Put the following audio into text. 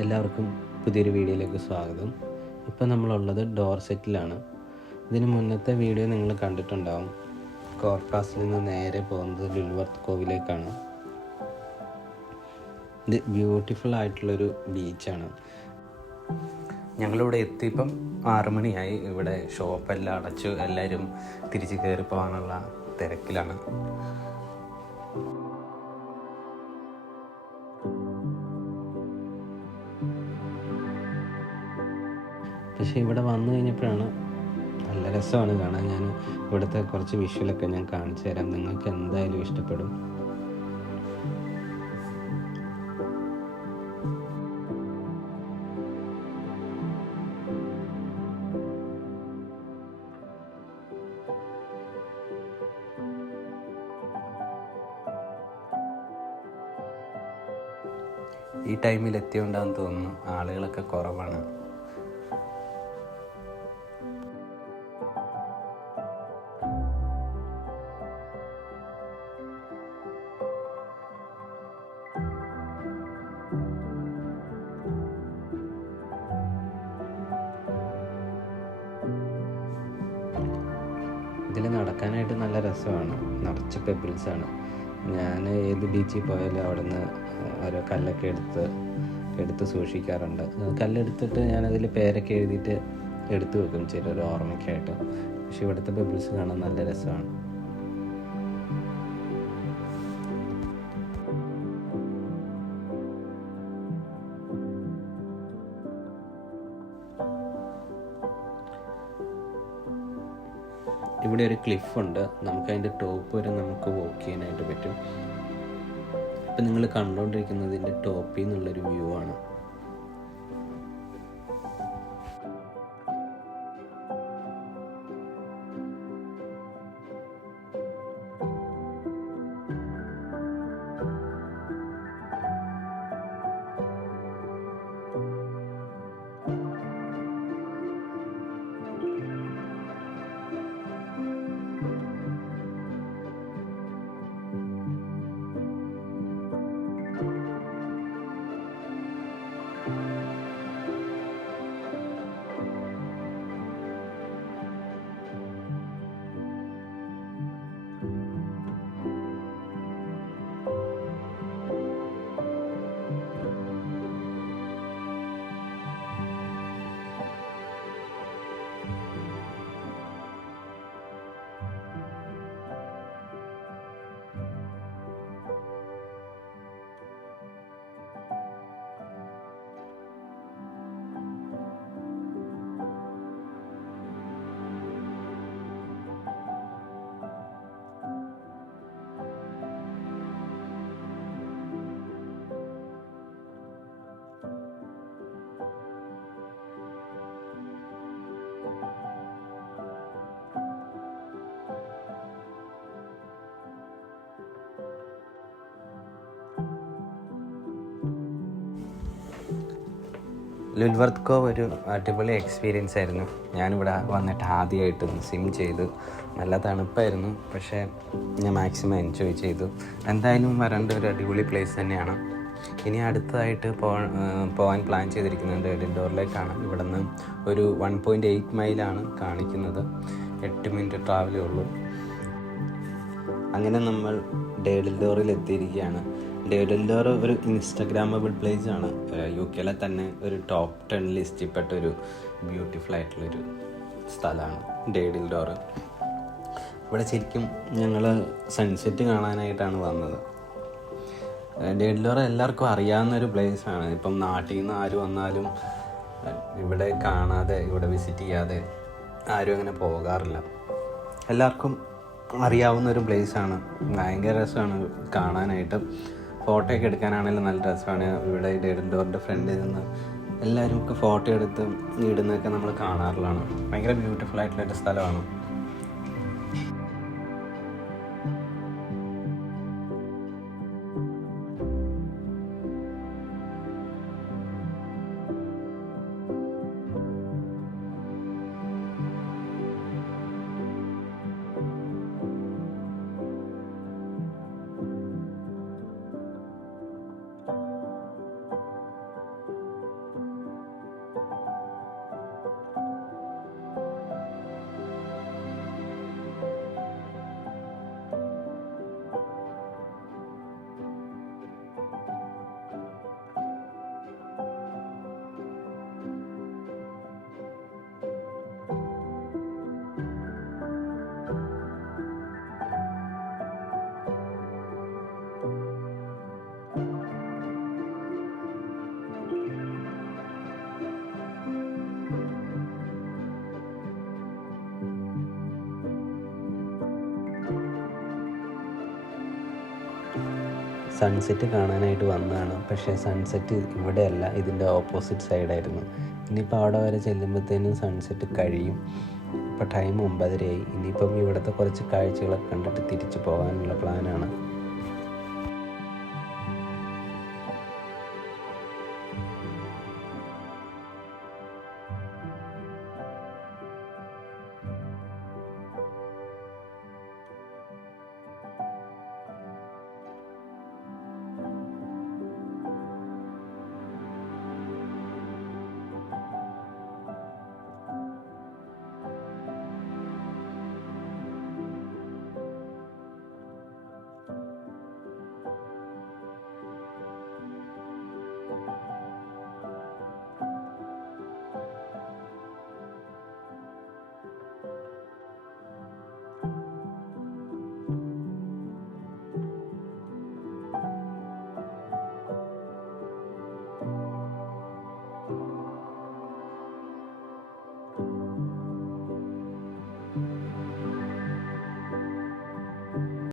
എല്ലാവർക്കും പുതിയൊരു വീഡിയോയിലേക്ക് സ്വാഗതം. ഇപ്പോൾ നമ്മളുള്ളത് ഡോർസെറ്റിലാണ്. ഇതിന് മുന്നത്തെ വീഡിയോ നിങ്ങൾ കണ്ടിട്ടുണ്ടാവും. കോർക്കാസിൽ നിന്ന് നേരെ പോകുന്നത് ലുൽവർത്ത് കോവിലേക്കാണ്. ഇത് ബ്യൂട്ടിഫുൾ ആയിട്ടുള്ളൊരു ബീച്ചാണ്. ഞങ്ങളിവിടെ എത്തിയപ്പം 6 മണിയായി. ഇവിടെ ഷോപ്പെല്ലാം അടച്ചു, എല്ലാവരും തിരിച്ച് കയറി പോകാനുള്ള തിരക്കിലാണ്. പക്ഷേ ഇവിടെ വന്നു കഴിഞ്ഞപ്പോഴാണ് നല്ല രസമാണ് കാണാൻ. ഞാൻ ഇവിടുത്തെ കുറച്ച് വിഷ്വലൊക്കെ ഞാൻ കാണിച്ചു തരാം, നിങ്ങൾക്ക് എന്തായാലും ഇഷ്ടപ്പെടും. ഈ ടൈമിൽ എത്തിയോണ്ടാന്ന് തോന്നുന്നു ആളുകളൊക്കെ കുറവാണ്. ഇതിൽ നടക്കാനായിട്ട് നല്ല രസമാണ്, നിറച്ച് പെബിൾസാണ്. ഞാൻ ഏത് ബീച്ചിൽ പോയാലും അവിടെ നിന്ന് ഓരോ കല്ലൊക്കെ എടുത്ത് സൂക്ഷിക്കാറുണ്ട്. കല്ലെടുത്തിട്ട് ഞാനതിൽ പേരൊക്കെ എഴുതിയിട്ട് എടുത്തു വെക്കും, ചിലൊരു ഓർമ്മയ്ക്കായിട്ട്. പക്ഷെ ഇവിടുത്തെ പെബിൾസ് കാണാൻ നല്ല രസമാണ്. ഇവിടെ ഒരു ക്ലിഫുണ്ട്, നമുക്കതിൻ്റെ ടോപ്പ് വരെ നമുക്ക് വോക്ക് ചെയ്യാനായിട്ട് പറ്റും. ഇപ്പം നിങ്ങൾ കണ്ടുകൊണ്ടിരിക്കുന്നതിൻ്റെ ടോപ്പിൽ നിന്നുള്ളൊരു വ്യൂ ആണ്. ലുൽവർത്ത് കോവ് ഒരു അടിപൊളി എക്സ്പീരിയൻസ് ആയിരുന്നു. ഞാനിവിടെ വന്നിട്ട് ആദ്യമായിട്ട് സ്വിം ചെയ്തു. നല്ല തണുപ്പായിരുന്നു, പക്ഷേ ഞാൻ മാക്സിമം എൻജോയ് ചെയ്തു. എന്തായാലും വരേണ്ട ഒരു അടിപൊളി പ്ലേസ് തന്നെയാണ്. ഇനി അടുത്തതായിട്ട് പോകാൻ പ്ലാൻ ചെയ്തിരിക്കുന്നത് ഡേഡിൽഡോറിലേക്കാണ്. ഇവിടെ നിന്ന് ഒരു 1.8 മൈലാണ് കാണിക്കുന്നത്. 8 മിനിറ്റ് ട്രാവലേ ഉള്ളൂ. അങ്ങനെ നമ്മൾ ഡേഡിൽഡോറിൽ എത്തിയിരിക്കുകയാണ്. ഡേഡിൽഡോർ ഒരു ഇൻസ്റ്റഗ്രാമബിൾ പ്ലേസ് ആണ്. UK തന്നെ ഒരു ടോപ്പ് 10 ലിസ്റ്റിൽപ്പെട്ട ഒരു ബ്യൂട്ടിഫുൾ ആയിട്ടുള്ളൊരു സ്ഥലമാണ് ഡേഡിൽഡോർ. ഇവിടെ ശരിക്കും ഞങ്ങൾ സൺസെറ്റ് കാണാനായിട്ടാണ് വന്നത്. ഡേഡിൽഡോർ എല്ലാവർക്കും അറിയാവുന്നൊരു പ്ലേസാണ്. ഇപ്പം നാട്ടിൽ നിന്ന് ആര് വന്നാലും ഇവിടെ കാണാതെ, ഇവിടെ വിസിറ്റ് ചെയ്യാതെ ആരും അങ്ങനെ പോകാറില്ല. എല്ലാവർക്കും അറിയാവുന്നൊരു പ്ലേസാണ്. ഭയങ്കര രസമാണ് കാണാനായിട്ട്. ഫോട്ടോയൊക്കെ എടുക്കാനാണെങ്കിലും നല്ല രസമാണ്. ഇവിടെ ഡേഡിൽഡോറിൻ്റെ ഫ്രണ്ടിൽ നിന്ന് എല്ലാവരും ഒക്കെ ഫോട്ടോ എടുത്ത് ഇടുന്നതൊക്കെ നമ്മൾ കാണാറുള്ളതാണ്. ഭയങ്കര ബ്യൂട്ടിഫുൾ ആയിട്ടുള്ളൊരു സ്ഥലമാണ്. സൺസെറ്റ് കാണാനായിട്ട് വന്നതാണ്. പക്ഷേ സൺസെറ്റ് ഇവിടെയല്ല, ഇതിൻ്റെ ഓപ്പോസിറ്റ് സൈഡായിരുന്നു. ഇനിയിപ്പോൾ അവിടെ വരെ ചെല്ലുമ്പോഴത്തേനും സൺസെറ്റ് കഴിയും. ഇപ്പോൾ ടൈം 9:30 ആയി. ഇനിയിപ്പം ഇവിടുത്തെ കുറച്ച് കാഴ്ചകളൊക്കെ കണ്ടിട്ട് തിരിച്ചു പോകാനുള്ള പ്ലാനാണ്.